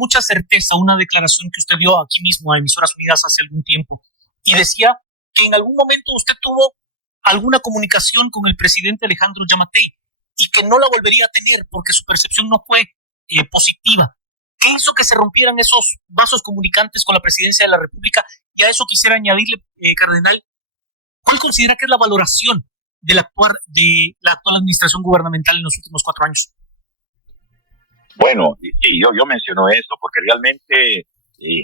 mucha certeza una declaración que usted dio aquí mismo a Emisoras Unidas hace algún tiempo y decía que en algún momento usted tuvo alguna comunicación con el presidente Alejandro Giammattei y que no la volvería a tener porque su percepción no fue positiva. ¿Qué hizo que se rompieran esos vasos comunicantes con la presidencia de la República? Y a eso quisiera añadirle, cardenal, ¿cuál considera que es la valoración de la actual administración gubernamental en los últimos 4 años? Bueno, sí, yo menciono eso porque realmente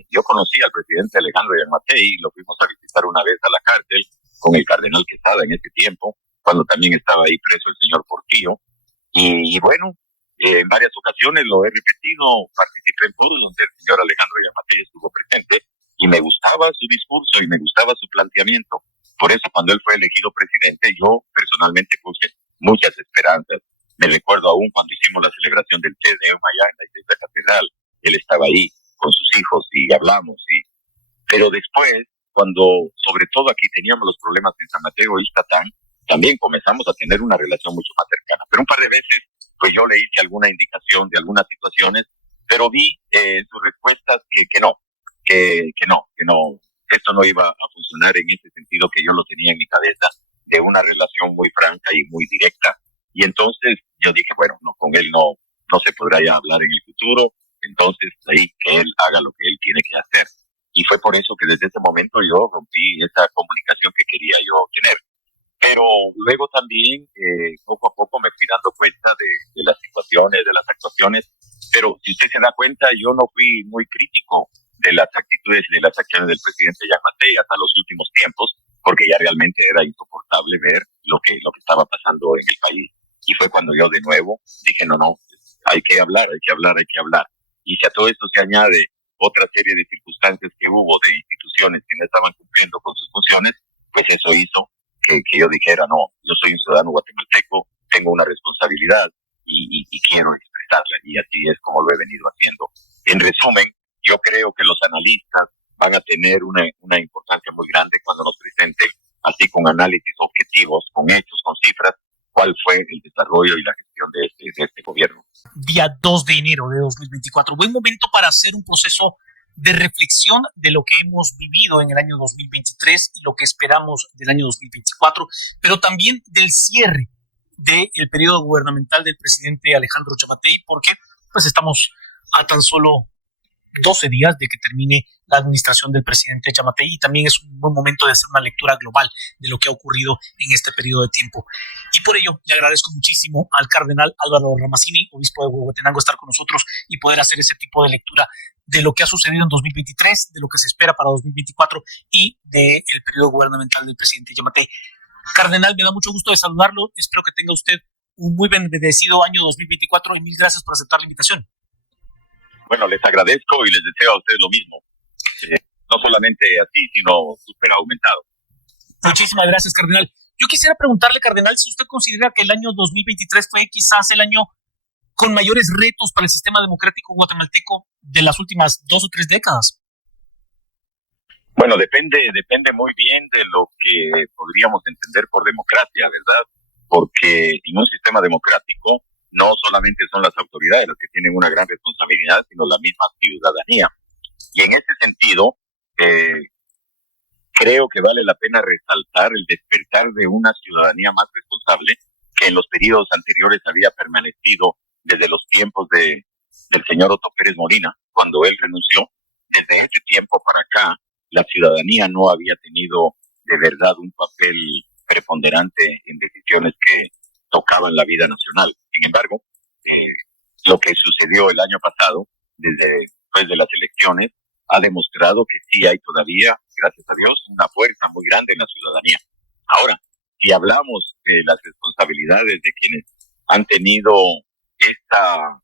yo conocí al presidente Alejandro Giammattei, lo fuimos a visitar una vez a la cárcel con el cardenal Quesada en ese tiempo, cuando también estaba ahí preso el señor Portillo. Y bueno, en varias ocasiones lo he repetido, participé en foros donde el señor Alejandro Giammattei estuvo presente y me gustaba su discurso y me gustaba su planteamiento. Por eso cuando él fue elegido presidente, yo personalmente puse muchas esperanzas. Me recuerdo aún cuando hicimos la celebración del Te Deum allá en la iglesia catedral, él estaba ahí con sus hijos y hablamos. Pero después, cuando sobre todo aquí teníamos los problemas en San Mateo y Ixtatán, también comenzamos a tener una relación mucho más cercana. Pero un par de veces, pues yo le hice alguna indicación de algunas situaciones, pero vi en sus respuestas que no, esto no iba a funcionar en ese sentido que yo lo tenía en mi cabeza, de una relación muy franca y muy directa. Y entonces yo dije, bueno, no, con él no se podrá ya hablar en el futuro, entonces ahí que él haga lo que él tiene que hacer. Y fue por eso que desde ese momento yo rompí esa comunicación que quería yo tener. Pero luego también, poco a poco me fui dando cuenta de las situaciones, de las actuaciones. Pero si usted se da cuenta, yo no fui muy crítico de las actitudes y de las acciones del presidente Giammattei hasta los últimos tiempos, porque ya realmente era insoportable ver lo que estaba pasando en el país. Y fue cuando yo de nuevo dije, no, hay que hablar. Y si a todo esto se añade otra serie de circunstancias que hubo de instituciones que no estaban cumpliendo con sus funciones, pues eso hizo que yo dijera, no, yo soy un ciudadano guatemalteco, tengo una responsabilidad y quiero expresarla, y así es como lo he venido haciendo. En resumen, yo creo que los analistas van a tener una importancia muy grande cuando nos presenten, así con análisis objetivos, con hechos, con cifras, cuál fue el desarrollo y la gestión de este gobierno. Día 2 de enero de 2024. Buen momento para hacer un proceso de reflexión de lo que hemos vivido en el año 2023 y lo que esperamos del año 2024, pero también del cierre del periodo gubernamental del presidente Alejandro Giammattei, porque pues estamos a tan solo 12 días de que termine la administración del presidente Giammattei, y también es un buen momento de hacer una lectura global de lo que ha ocurrido en este periodo de tiempo. Y por ello le agradezco muchísimo al cardenal Álvaro Ramazzini, obispo de Huehuetenango, estar con nosotros y poder hacer ese tipo de lectura de lo que ha sucedido en 2023, de lo que se espera para 2024 y del periodo gubernamental del presidente Giammattei. Cardenal, me da mucho gusto de saludarlo. Espero que tenga usted un muy bendecido año 2024 y mil gracias por aceptar la invitación. Bueno, les agradezco y les deseo a ustedes lo mismo. No solamente así, sino súper aumentado. Muchísimas gracias, cardenal. Yo quisiera preguntarle, cardenal, si usted considera que el año 2023 fue quizás el año con mayores retos para el sistema democrático guatemalteco de las últimas 2 o 3 décadas. Bueno, depende muy bien de lo que podríamos entender por democracia, ¿verdad? Porque en un sistema democrático no solamente son las autoridades las que tienen una gran responsabilidad, sino la misma ciudadanía. Y en ese sentido, creo que vale la pena resaltar el despertar de una ciudadanía más responsable que en los periodos anteriores había permanecido desde los tiempos del señor Otto Pérez Molina, cuando él renunció. Desde ese tiempo para acá, la ciudadanía no había tenido de verdad un papel preponderante en decisiones que tocaban la vida nacional. Sin embargo, lo que sucedió el año pasado, después de las elecciones, ha demostrado que sí hay todavía, gracias a Dios, una fuerza muy grande en la ciudadanía. Ahora, si hablamos de las responsabilidades de quienes han tenido esta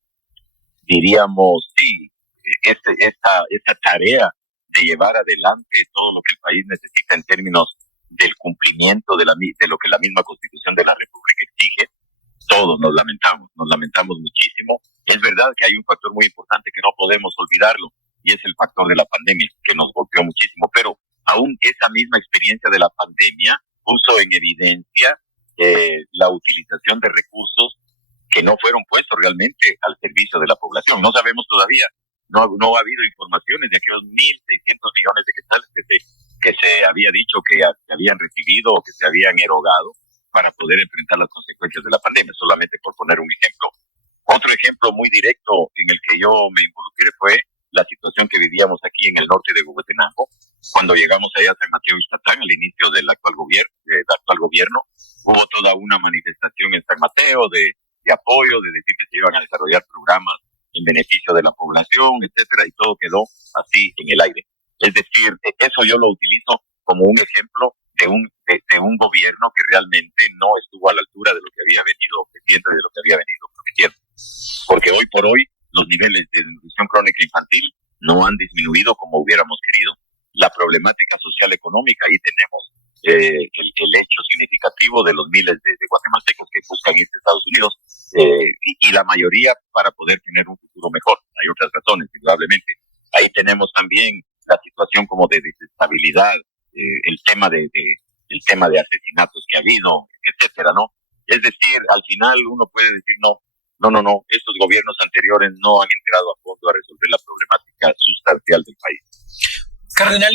tarea de llevar adelante todo lo que el país necesita en términos del cumplimiento de lo que la misma Constitución de la República exige, todos nos lamentamos muchísimo. Es verdad que hay un factor muy importante que no podemos olvidarlo, y es el factor de la pandemia, que nos golpeó muchísimo, pero aún esa misma experiencia de la pandemia puso en evidencia la utilización de recursos que no fueron puestos realmente al servicio de la población. No sabemos todavía no ha habido informaciones de aquellos 1.600 millones de quetzales que se había dicho que habían recibido o que se habían erogado para poder enfrentar las consecuencias de la pandemia, solamente por poner un ejemplo. Otro ejemplo muy directo en el que yo me involucré fue la situación que vivíamos aquí en el norte de Huehuetenango, cuando llegamos allá a San Mateo Ixtatán, al inicio del actual gobierno, hubo toda una manifestación en San Mateo de apoyo, de decir que se iban a desarrollar programas en beneficio de la población, etcétera, y todo quedó así en el aire. Es decir, eso yo lo utilizo como un ejemplo de un gobierno que realmente no estuvo a la altura de lo que había venido ofreciendo y de lo que había venido prometiendo. Porque hoy por hoy los niveles de desnutrición crónica infantil no han disminuido como hubiéramos querido. La problemática social económica, ahí tenemos el hecho significativo de los miles de guatemaltecos que buscan irse a Estados Unidos y la mayoría para poder tener un futuro mejor. Hay otras razones, indudablemente. Ahí tenemos también la situación como de desestabilidad, el tema de asesinatos que ha habido, etcétera, ¿no? Es decir, al final uno puede decir no, estos gobiernos anteriores no han entrado a fondo a resolver la problemática sustancial del país. Cardenal,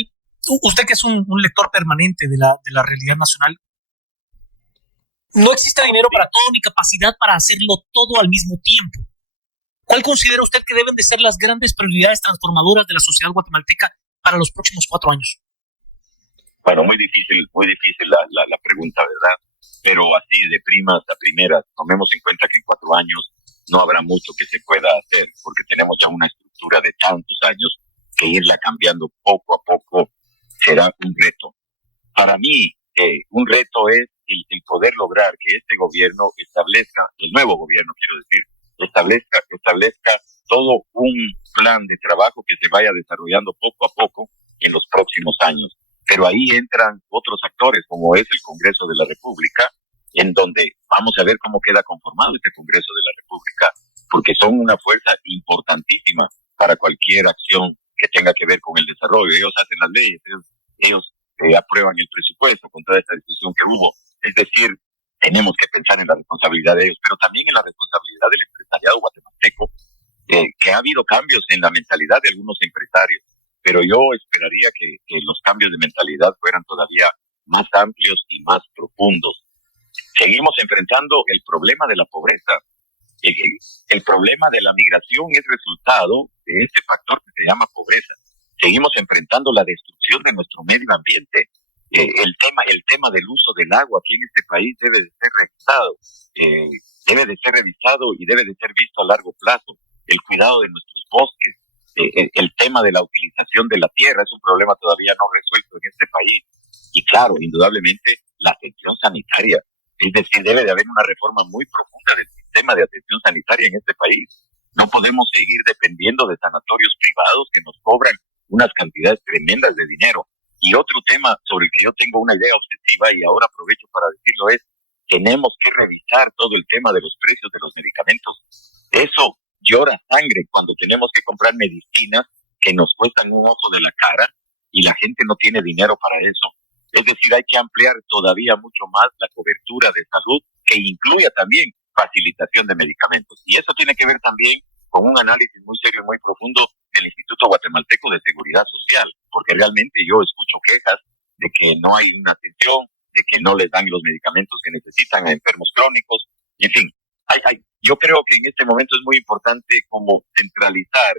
usted que es un lector permanente de la realidad nacional, no existe dinero para todo ni capacidad para hacerlo todo al mismo tiempo. ¿Cuál considera usted que deben de ser las grandes prioridades transformadoras de la sociedad guatemalteca para los próximos 4 años? Bueno, muy difícil la pregunta, ¿verdad? Pero así de primas a primeras, tomemos en cuenta que en 4 años no habrá mucho que se pueda hacer, porque tenemos ya una estructura de tantos años que irla cambiando poco a poco será un reto. Para mí, un reto es el poder lograr que este gobierno establezca, el nuevo gobierno quiero decir, establezca todo un plan de trabajo que se vaya desarrollando poco a poco en los próximos años. Pero ahí entran otros actores, como es el Congreso de la República, en donde vamos a ver cómo queda conformado este Congreso de la República, porque son una fuerza importantísima para cualquier acción que tenga que ver con el desarrollo. Ellos hacen las leyes, ellos aprueban el presupuesto con toda esta discusión que hubo. Es decir, tenemos que pensar en la responsabilidad de ellos, pero también en la responsabilidad del empresariado guatemalteco, que ha habido cambios en la mentalidad de algunos empresarios, pero yo esperaría que los cambios de mentalidad fueran todavía más amplios y más profundos. Seguimos enfrentando el problema de la pobreza. El problema de la migración es resultado de este factor que se llama pobreza. Seguimos enfrentando la destrucción de nuestro medio ambiente. El tema del uso del agua aquí en este país debe de ser revisado y debe de ser visto a largo plazo. El cuidado de nuestros bosques, el tema de la utilización de la tierra es un problema todavía no resuelto en este país. Y claro, indudablemente, la atención sanitaria. Es decir, debe de haber una reforma muy profunda del sistema de atención sanitaria en este país. No podemos seguir dependiendo de sanatorios privados que nos cobran unas cantidades tremendas de dinero. Y otro tema sobre el que yo tengo una idea obsesiva, y ahora aprovecho para decirlo, es tenemos que revisar todo el tema de los precios de los medicamentos. Eso llora sangre cuando tenemos que comprar medicinas que nos cuestan un ojo de la cara y la gente no tiene dinero para eso. Es decir, hay que ampliar todavía mucho más la cobertura de salud, que incluya también facilitación de medicamentos. Y eso tiene que ver también con un análisis muy serio y muy profundo del Instituto Guatemalteco de Seguridad Social, porque realmente yo escucho quejas de que no hay una atención, de que no les dan los medicamentos que necesitan a enfermos crónicos, en fin. Yo creo que en este momento es muy importante como centralizar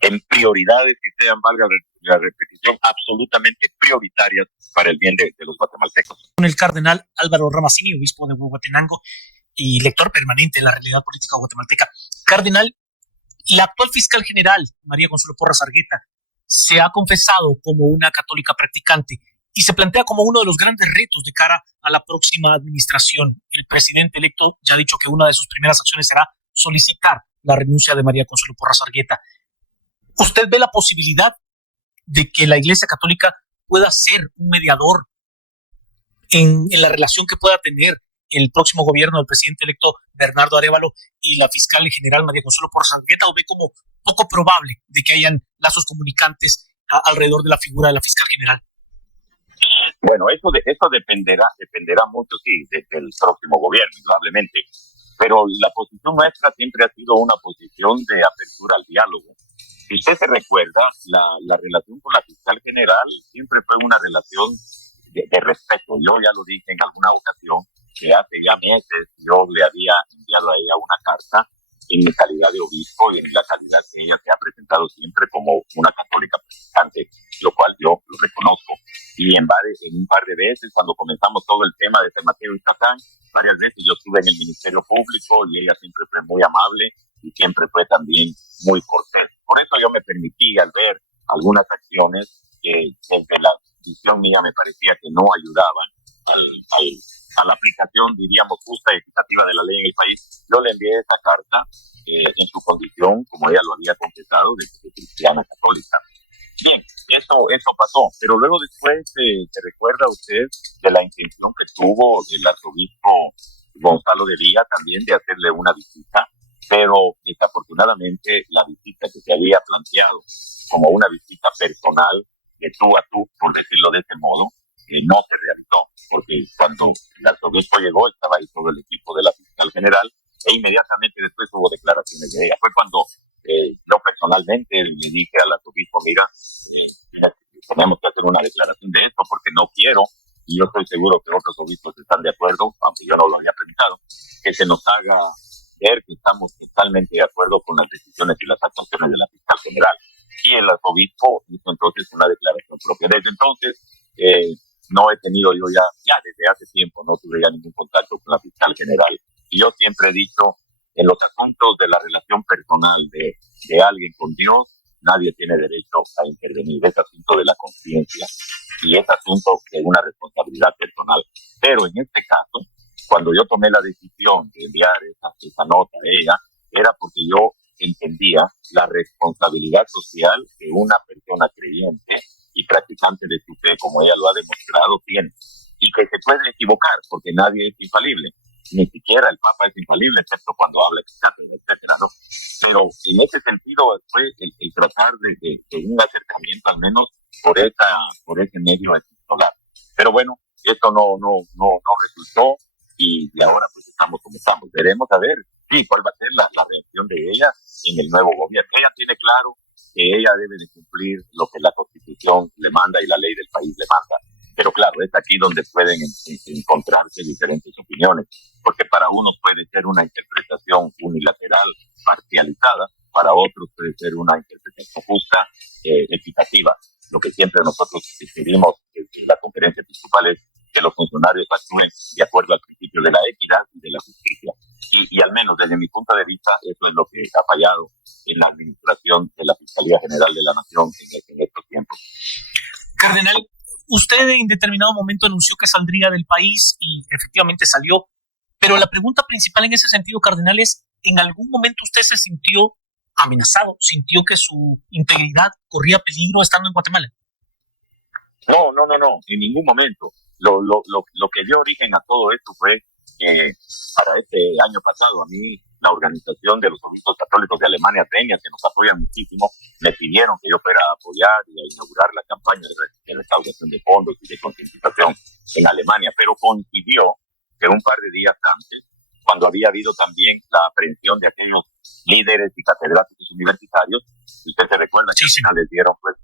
en prioridades que sean, valga la repetición, absolutamente prioritarias para el bien de los guatemaltecos. Con el cardenal Álvaro Ramasini, obispo de Huehuetenango y lector permanente de la realidad política guatemalteca. Cardenal, la actual fiscal general, María Consuelo Porras Argueta, se ha confesado como una católica practicante y se plantea como uno de los grandes retos de cara a la próxima administración. El presidente electo ya ha dicho que una de sus primeras acciones será solicitar la renuncia de María Consuelo Porras Argueta. ¿Usted ve la posibilidad de que la Iglesia Católica pueda ser un mediador en la relación que pueda tener el próximo gobierno del presidente electo Bernardo Arévalo y la fiscal general María Consuelo Porras Argueta, o ve como poco probable de que hayan lazos comunicantes alrededor de la figura de la fiscal general? Bueno, eso dependerá mucho, sí, del próximo gobierno, indudablemente. pero la posición nuestra siempre ha sido una posición de apertura al diálogo. Si usted se recuerda, la relación con la fiscal general siempre fue una relación de respeto. Yo ya lo dije en alguna ocasión, que hace ya meses yo le había enviado a ella una carta en mi calidad de obispo y en la calidad que ella se ha presentado siempre como una católica practicante, lo cual yo lo reconozco. Y en un par de veces, cuando comenzamos todo el tema de San Mateo y Catán, varias veces yo estuve en el Ministerio Público y ella siempre fue muy amable y siempre fue también muy cortés. Por eso yo me permití, al ver algunas acciones que desde la visión mía me parecía que no ayudaban a la aplicación, diríamos, justa y equitativa de la ley en el país, yo le envié esa carta en su condición, como ella lo había confesado, de cristiana católica. Bien, eso pasó, pero luego después se recuerda usted de la intención que tuvo el arzobispo Gonzalo de Villa también de hacerle una visita, pero desafortunadamente la visita que se había planteado como una visita personal, de tú a tú, por decirlo de ese modo, no se realizó, porque cuando el arzobispo llegó estaba ahí todo el equipo de la fiscal general e inmediatamente después hubo declaraciones de ella. Fue cuando yo personalmente le dije al arzobispo, mira, tenemos que hacer una declaración de esto porque no quiero, y yo estoy seguro que otros obispos están de acuerdo, aunque yo no lo había pensado, que se nos haga ver que estamos totalmente de acuerdo con las decisiones y las actuaciones de la fiscal general. Y el arzobispo hizo entonces una declaración propia. Desde entonces, no he tenido yo ya desde hace tiempo, no tuve ya ningún contacto con la fiscal general. Y yo siempre he dicho, en los asuntos de la relación personal de alguien con Dios, nadie tiene derecho a intervenir. Es asunto de la conciencia y es asunto de una responsabilidad personal. Pero en este caso, cuando yo tomé la decisión de enviar esa nota a ella, era porque yo entendía la responsabilidad social que una persona creyente y practicante de su fe, como ella lo ha demostrado, tiene. Y que se puede equivocar, porque nadie es infalible. Ni siquiera el Papa es infalible, excepto cuando habla, etcétera, ¿no? Pero en ese sentido fue el tratar de un acercamiento, al menos por ese medio epistolar. Pero bueno, esto no resultó y ahora pues estamos como estamos. Veremos a ver cuál va a ser la reacción de ella en el nuevo gobierno. Ella tiene claro que ella debe de cumplir lo que la Constitución le manda y la ley del país le manda. Pero claro, es aquí donde pueden encontrarse diferentes opiniones, porque para unos puede ser una interpretación unilateral, parcializada, para otros puede ser una interpretación justa, equitativa. Lo que siempre nosotros pedimos desde la conferencia episcopal es que los funcionarios actúen de acuerdo al principio de la equidad y de la justicia. Y al menos desde mi punto de vista, eso es lo que ha fallado en la administración de la Fiscalía General de la Nación en estos tiempos. Cardenal, usted en determinado momento anunció que saldría del país y efectivamente salió, pero la pregunta principal en ese sentido, cardenal, es, ¿en algún momento usted se sintió amenazado? ¿Sintió que su integridad corría peligro estando en Guatemala? No, en ningún momento. Lo que dio origen a todo esto fue para este año pasado, a mí la organización de los obispos católicos de Alemania, Denia, que nos apoyan muchísimo, me pidieron que yo fuera a apoyar y a inaugurar la campaña de recaudación de fondos y de concientización en Alemania, pero coincidió que un par de días antes, cuando había habido también la aprehensión de aquellos líderes y catedráticos universitarios, si usted se recuerda que al final les dieron pues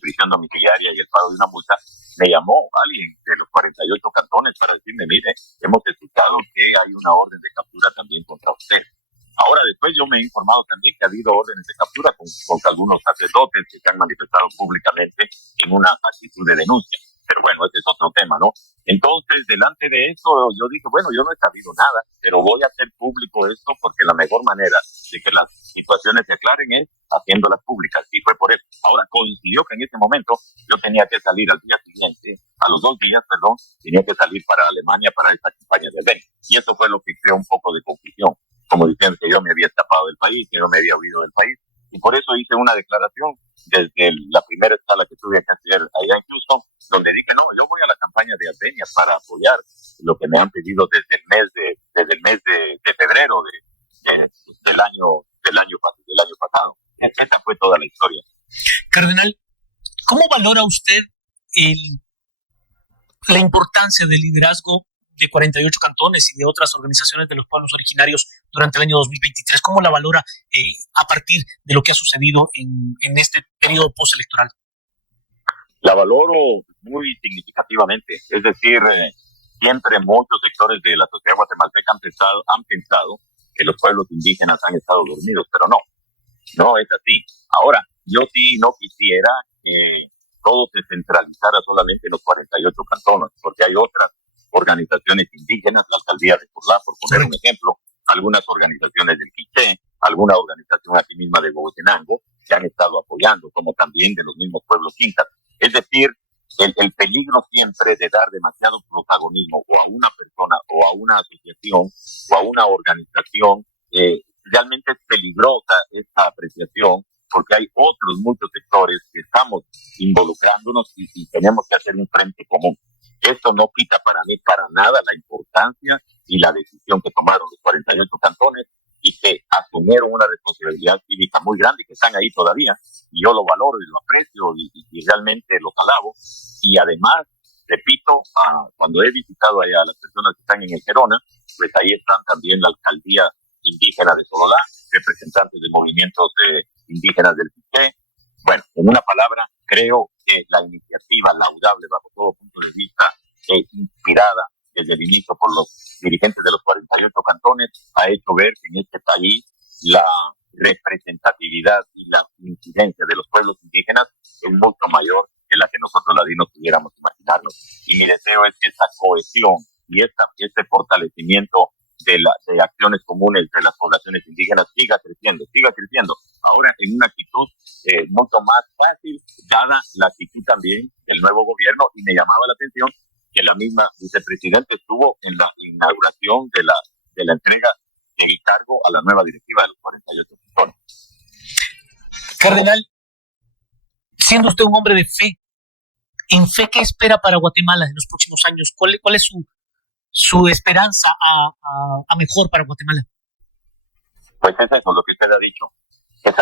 prisión domiciliaria y el pago de una multa, me llamó alguien de los 48 cantones para decirme, mire, hemos escuchado que hay una orden de captura también contra usted. Ahora después yo me he informado también que ha habido órdenes de captura contra algunos sacerdotes que se han manifestado públicamente en una actitud de denuncia. Pero bueno, ese es otro tema, ¿no? Entonces, delante de eso, yo dije, bueno, yo no he sabido nada, pero voy a hacer público esto porque la mejor manera de que las situaciones se aclaren es haciéndolas públicas, y fue por eso. Ahora, coincidió que en ese momento yo tenía que salir al día siguiente, a los 2 días, tenía que salir para Alemania para esta campaña de Ben. Y eso fue lo que creó un poco de confusión, como diciendo que yo me había escapado del país, que yo me había huido del país, y por eso hice una declaración desde la primera escala que tuve que hacer allá en Houston, donde dije, no, yo voy a la campaña de Albania para apoyar lo que me han pedido desde el mes de febrero del año pasado. Esa fue toda la historia. Cardenal, ¿cómo valora usted la importancia del liderazgo de 48 cantones y de otras organizaciones de los pueblos originarios durante el año 2023. ¿Cómo la valora a partir de lo que ha sucedido en este periodo postelectoral? La valoro muy significativamente. Es decir, siempre muchos sectores de la sociedad guatemalteca han pensado que los pueblos indígenas han estado dormidos, pero no es así. Ahora, yo sí no quisiera que todo se centralizara solamente en los 48 cantones, porque hay otras organizaciones indígenas, la alcaldía de Curlá, por poner un ejemplo, algunas organizaciones del Quiché, alguna organización así misma de Huehuetenango, que han estado apoyando, como también de los mismos pueblos incas. Es decir, el peligro siempre de dar demasiado protagonismo o a una persona o a una asociación o a una organización, realmente es peligrosa esta apreciación, porque hay otros muchos sectores que estamos involucrándonos y tenemos que hacer un frente común. Esto no quita para mí para nada la importancia y la decisión que tomaron los 48 cantones y que asumieron una responsabilidad cívica muy grande, que están ahí todavía, y yo lo valoro y lo aprecio y realmente los alabo. Y además, repito, cuando he visitado allá a las personas que están en el Gerona, pues ahí están también la alcaldía indígena de Sololá, representantes de movimientos indígenas del Quiché. Bueno, en una palabra, creo que la iniciativa laudable bajo todo punto de vista, inspirada desde el inicio por los dirigentes de los 48 cantones, ha hecho ver que en este país la representatividad y la incidencia de los pueblos indígenas es mucho mayor que la que nosotros ladinos pudiéramos imaginarnos. Y mi deseo es que esta cohesión y este fortalecimiento de acciones comunes de las poblaciones indígenas siga creciendo. Ahora en una actitud mucho más fácil, dada la actitud también del nuevo gobierno, y me llamaba la atención que la misma vicepresidenta estuvo en la inauguración de la entrega del cargo a la nueva directiva de los 48 cantones. Cardenal, siendo usted un hombre de fe, ¿en fe qué espera para Guatemala en los próximos años? ¿Cuál es su esperanza a mejor para Guatemala? Pues es eso lo que usted ha dicho, que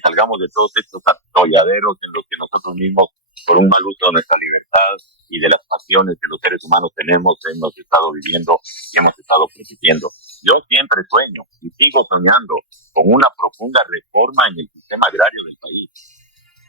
salgamos de todos estos atolladeros en los que nosotros mismos, por un mal uso de nuestra libertad y de las pasiones que los seres humanos tenemos, hemos estado viviendo y hemos estado compitiendo. Yo siempre sueño y sigo soñando con una profunda reforma en el sistema agrario del país,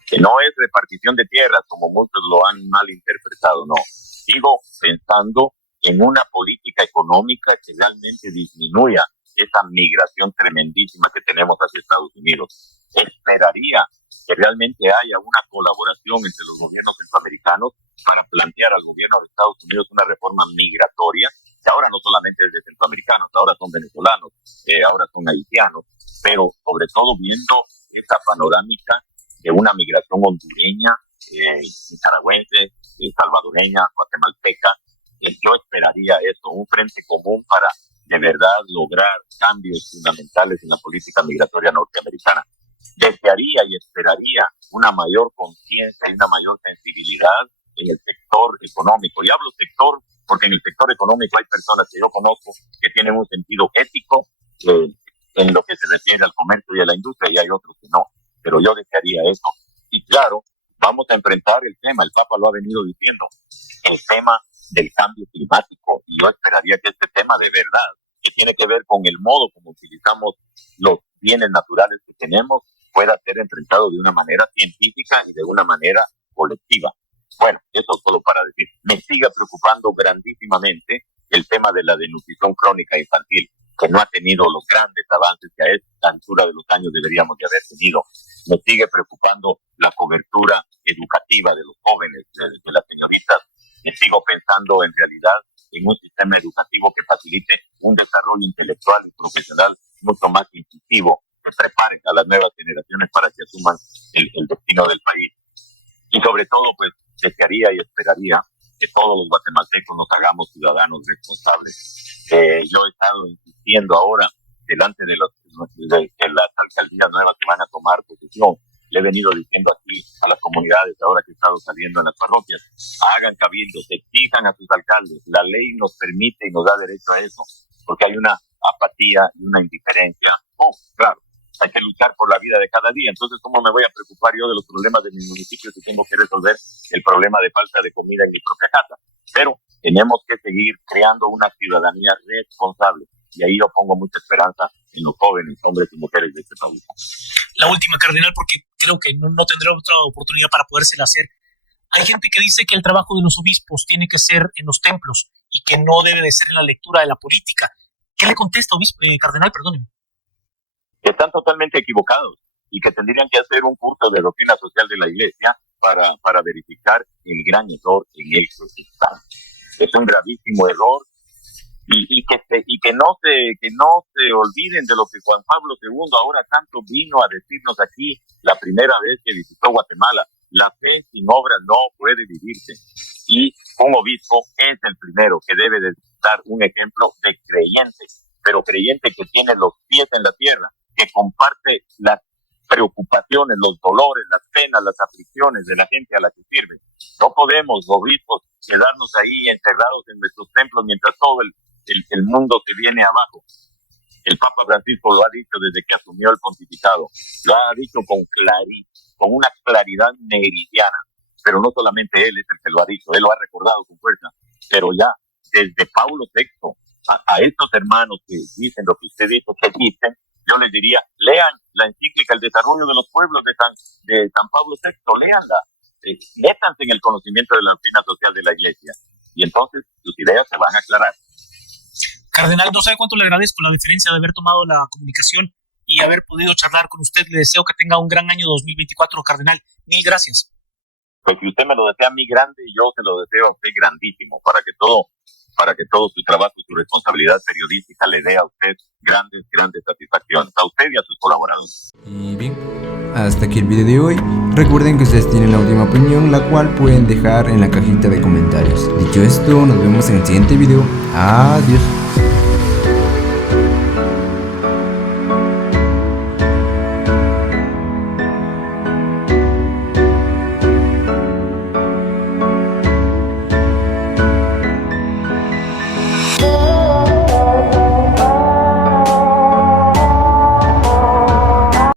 que no es repartición de tierras como muchos lo han malinterpretado, no. Sigo pensando en una política económica que realmente disminuya esa migración tremendísima que tenemos hacia Estados Unidos. Esperaría que realmente haya una colaboración entre los gobiernos centroamericanos para plantear al gobierno de Estados Unidos una reforma migratoria, que ahora no solamente es de centroamericanos, ahora son venezolanos, ahora son haitianos, pero sobre todo viendo esa panorámica de una migración hondureña, nicaragüense, salvadoreña, guatemalteca. Yo esperaría esto, un frente común para de verdad lograr cambios fundamentales en la política migratoria norteamericana. Desearía y esperaría una mayor conciencia y una mayor sensibilidad en el sector económico. Y hablo sector porque en el sector económico hay personas que yo conozco que tienen un sentido ético en lo que se refiere al comercio y a la industria, y hay otros que no. Pero yo desearía eso. Y claro, vamos a enfrentar el tema, el Papa lo ha venido diciendo, el tema del cambio climático, y yo esperaría que este tema de verdad, que tiene que ver con el modo como utilizamos los bienes naturales que tenemos, pueda ser enfrentado de una manera científica y de una manera colectiva. Bueno, eso es todo para decir. Me sigue preocupando grandísimamente el tema de la desnutrición crónica infantil, que no ha tenido los grandes avances que a esta altura de los años deberíamos de haber tenido. Me sigue preocupando la cobertura educativa de los jóvenes, de las señoritas. Me sigo pensando en realidad en un sistema educativo que facilite un desarrollo intelectual y profesional mucho más inclusivo, que prepare a las nuevas generaciones para que asuman el destino del país. Y sobre todo, pues, desearía y esperaría que todos los guatemaltecos nos hagamos ciudadanos responsables. Yo he estado insistiendo ahora delante de las alcaldías nuevas que van a tomar posesión. Le he venido diciendo aquí a las comunidades, ahora que he estado saliendo en las parroquias, hagan cabildos, exijan a sus alcaldes. La ley nos permite y nos da derecho a eso, porque hay una apatía y una indiferencia. Claro, hay que luchar por la vida de cada día. Entonces, ¿cómo me voy a preocupar yo de los problemas de mi municipio si tengo que resolver el problema de falta de comida en mi propia casa? Pero tenemos que seguir creando una ciudadanía responsable. Y ahí yo pongo mucha esperanza en los jóvenes, hombres y mujeres de este país. La última, cardenal, porque creo que no tendré otra oportunidad para podérsela hacer. Hay gente que dice que el trabajo de los obispos tiene que ser en los templos y que no debe de ser en la lectura de la política. ¿Qué le contesta, cardenal? Perdóneme. Que están totalmente equivocados y que tendrían que hacer un curso de doctrina social de la Iglesia para verificar el gran error en el que están. Es un gravísimo error y que no se olviden de lo que Juan Pablo II ahora tanto vino a decirnos aquí la primera vez que visitó Guatemala. La fe sin obra no puede vivirse. Y un obispo es el primero que debe de dar un ejemplo de creyente, pero creyente que tiene los pies en la tierra, que comparte las preocupaciones, los dolores, las penas, las aflicciones de la gente a la que sirve. No podemos, obispos, quedarnos ahí encerrados en nuestros templos mientras todo el mundo se viene abajo. El Papa Francisco lo ha dicho desde que asumió el pontificado. Lo ha dicho con una claridad meridiana. Pero no solamente él es el que lo ha dicho, él lo ha recordado con fuerza. Pero ya, desde Paulo VI, a estos hermanos que dicen lo que usted dijo, que dicen, yo les diría, lean la encíclica El desarrollo de los pueblos de San Pablo VI, léanla. Métanse en el conocimiento de la doctrina social de la Iglesia. Y entonces sus ideas se van a aclarar. Cardenal, no sabe cuánto le agradezco la deferencia de haber tomado la comunicación y haber podido charlar con usted. Le deseo que tenga un gran año 2024, cardenal. Mil gracias. Pues si usted me lo desea a mí grande, yo se lo deseo a usted grandísimo, para que todo su trabajo y su responsabilidad periodística le dé a usted grandes satisfacciones, a usted y a sus colaboradores. Y bien, hasta aquí el video de hoy. Recuerden que ustedes tienen la última opinión, la cual pueden dejar en la cajita de comentarios. Dicho esto, nos vemos en el siguiente video. Adiós.